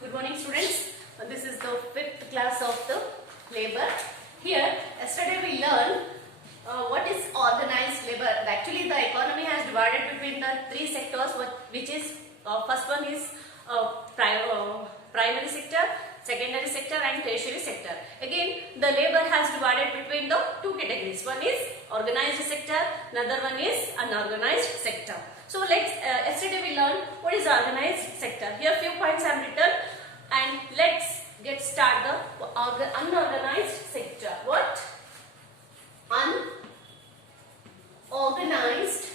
Good morning, students. This is the 5th class of the labor. Here, yesterday we learned what is organized labor. Actually, the economy has divided between the three sectors, which is first one is primary sector, secondary sector and tertiary sector. Again, the labor has divided between the two categories. One is organized sector, another one is unorganized sector. So yesterday we learned what is organized sector. Here few points I have written, and let's get started the unorganized sector. What? Unorganized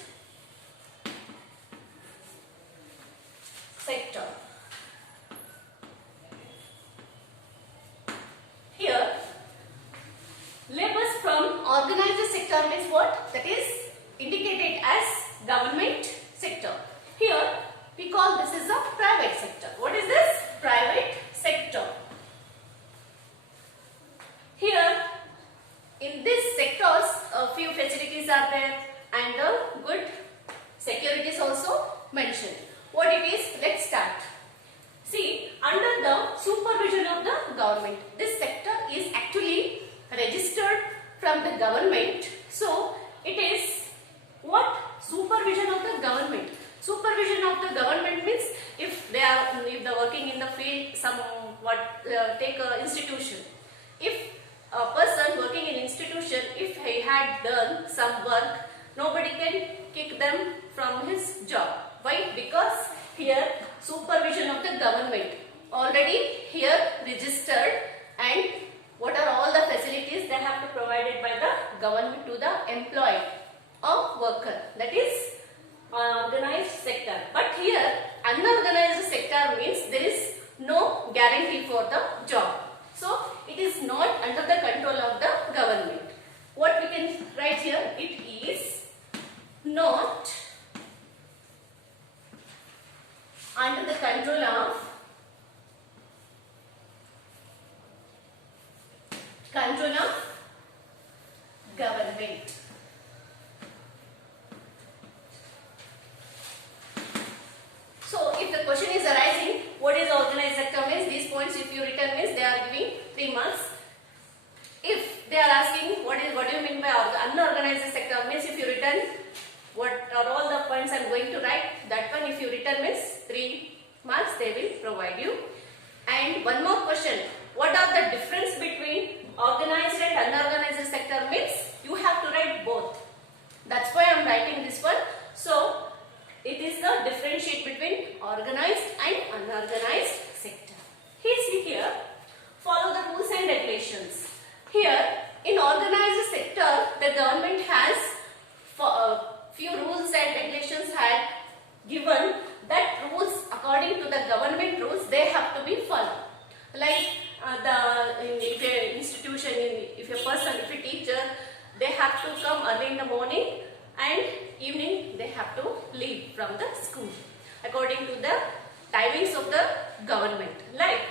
sector. Here, labors from organized sector means what? That is indicated as government sector. Here, we call this is a private sector. What is this? Private sector. Here, in this sectors, a few facilities are there and good security is also mentioned. What it is? Let's start. See, under the supervision of the government, this sector is actually registered from the government. So, it is what? Supervision of the government. Supervision of the government means if they are working in the field, take an institution. If a person working in institution, if he had done some work, nobody can kick them from his job. Why? Because here supervision of the government already here registered, and what are all the facilities they have to provided by the government to the employee or worker. That is organized sector. But here unorganized sector means there is no guarantee for the job. So it is not under the control of the government. What we can write here? It is not under the control of government. So if the question is arising, what is organized sector means, these points if you return means they are giving 3 marks. If they are asking what do you mean by unorganized sector means, if you return what are all the points I am going to write, that one if you return means 3 marks they will provide you. And one more question, what are the difference between organized and unorganized sector means, you have to write both. That's why I am writing this one. So it is the differentiate between organized and unorganized sector. Here, follow the rules and regulations. Here, in organized sector, the government has few rules and regulations had given. That rules, according to the government rules, they have to be followed. Like if a institution, if a teacher, they have to come early in the morning and evening they have to leave from the school according to the timings of the government. Like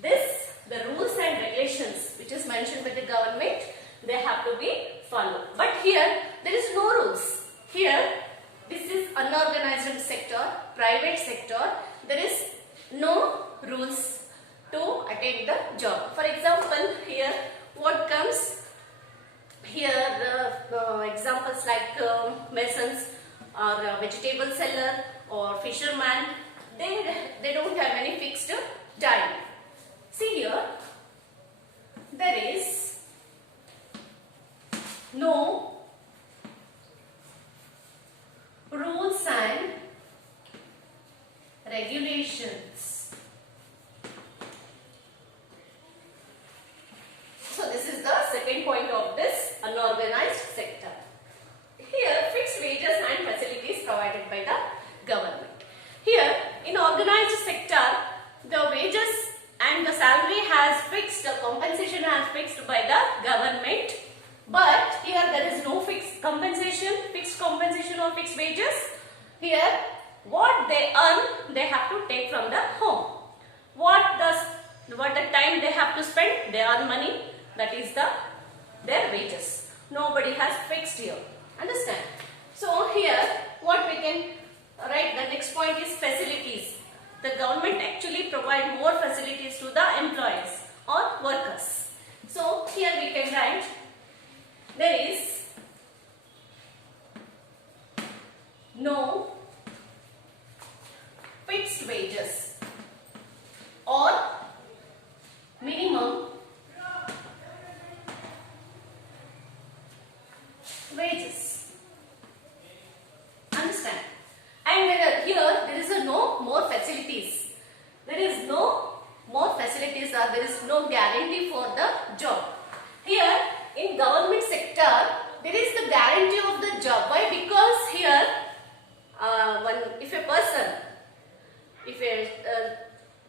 this, the rules and regulations which is mentioned by the government, they have to be followed. But here there is no rules. Here this is unorganized sector, private sector. There is no rules to attain the job. For example, here what comes? Here the examples like masons or vegetable seller or fisherman, they don't have any fixed time. See here, there is no rules and regulations. So this is the second point of this unorganized sector. Here, fixed wages and facilities provided by the government. Here, in organized sector, the wages and the salary has fixed, the compensation has fixed by the government. But here there is no fixed compensation or fixed wages. Here, what they earn, they have to take from the home. What the time they have to spend, they earn money. That is their wages. Nobody has fixed here. Understand? So here what we can write, the next point is facilities. the government actually provide more facilities to the employees or workers. So here we can write there is no fixed wages or minimum wages. Understand? And here there is no more facilities. There is no more facilities or there is no guarantee for the job. Here in government sector there is the guarantee of the job. Why? Because here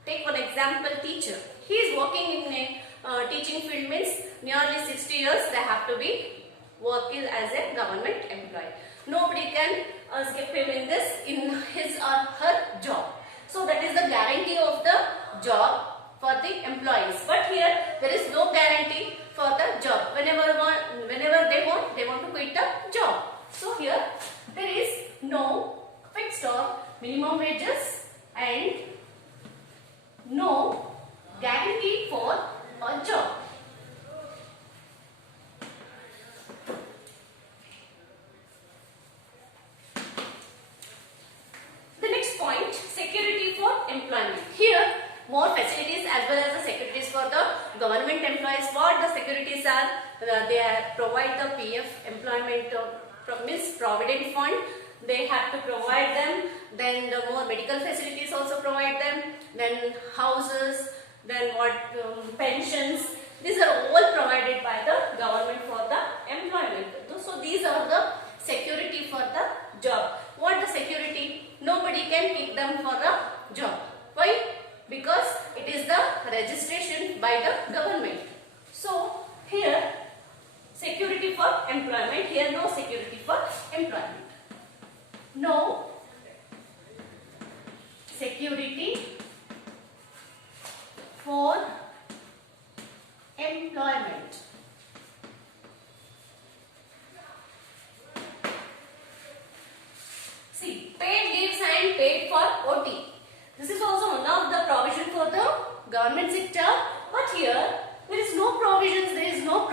take one example, teacher. He is working in a teaching field, means nearly 60 years they have to be working as a government employee. Nobody can skip him in his or her job. So that is the guarantee of the job for the employees. But here there is no guarantee for the job. Whenever they want to quit the job. So here there is no fixed or minimum wages and no guarantee for a job. The next point, security for employment. Here more facilities as well as the securities for the government employees. What the securities are? They provide the PF employment means provident fund. They have to provide them. Then the more medical facilities also provide them. Then houses. Then what pensions. These are all provided by the government for the employment. So these are the security for the job. What the security? Nobody can pick them for a job. Why? Because it is the registration by the government. So here security for employment. Here no security for employment. No security for employment. See, paid leaves and paid for OT. This is also one of the provision for the government sector. But here there is no provisions, there is no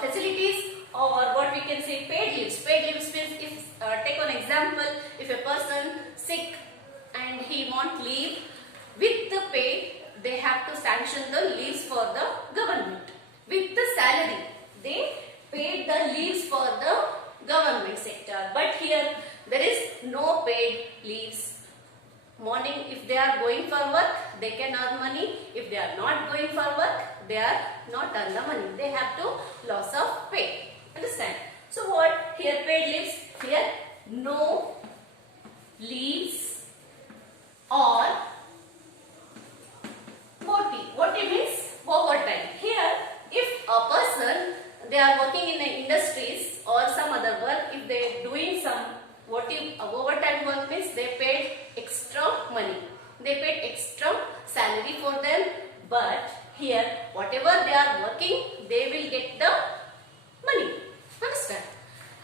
facilities, or what we can say paid leaves. Paid leaves means, if take an example, if a person sick and he want leave with the pay, they have to sanction the leaves for the government. With the salary, they paid the leaves for the government sector. But here there is no paid leaves. Morning, if they are going for work, they can earn money. If they are not going for work, they are not earn the money. They have to loss of pay. Understand? So what? Here paid leaves. Here no leaves or OT. OT means overtime. Here, if a person, they are working in the industries or some other work, if they are doing some overtime work, means they paid extra money. They paid extra salary for them. But here, whatever they are working, they will get the money. Understand?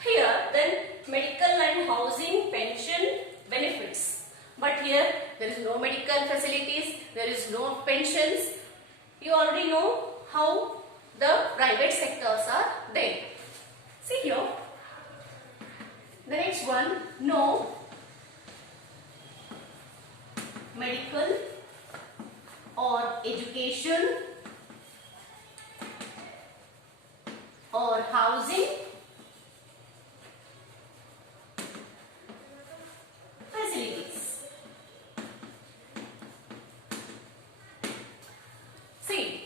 Here, then medical and housing, pension, benefits. But here, there is no medical facilities, there is no pensions. You already know how the private sectors are there. See here. The next one, no medical or education or housing facilities. See,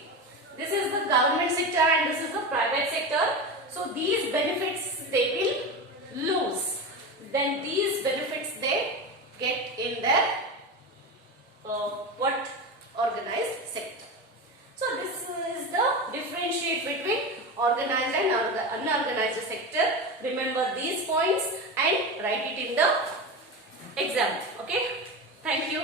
this is the government sector and this is the private sector. So these benefits they will lose. Then these benefits they get in their organized sector. So this is the differentiate between organized and unorganized sector. Remember these points and write it in the exam. Okay. Thank you.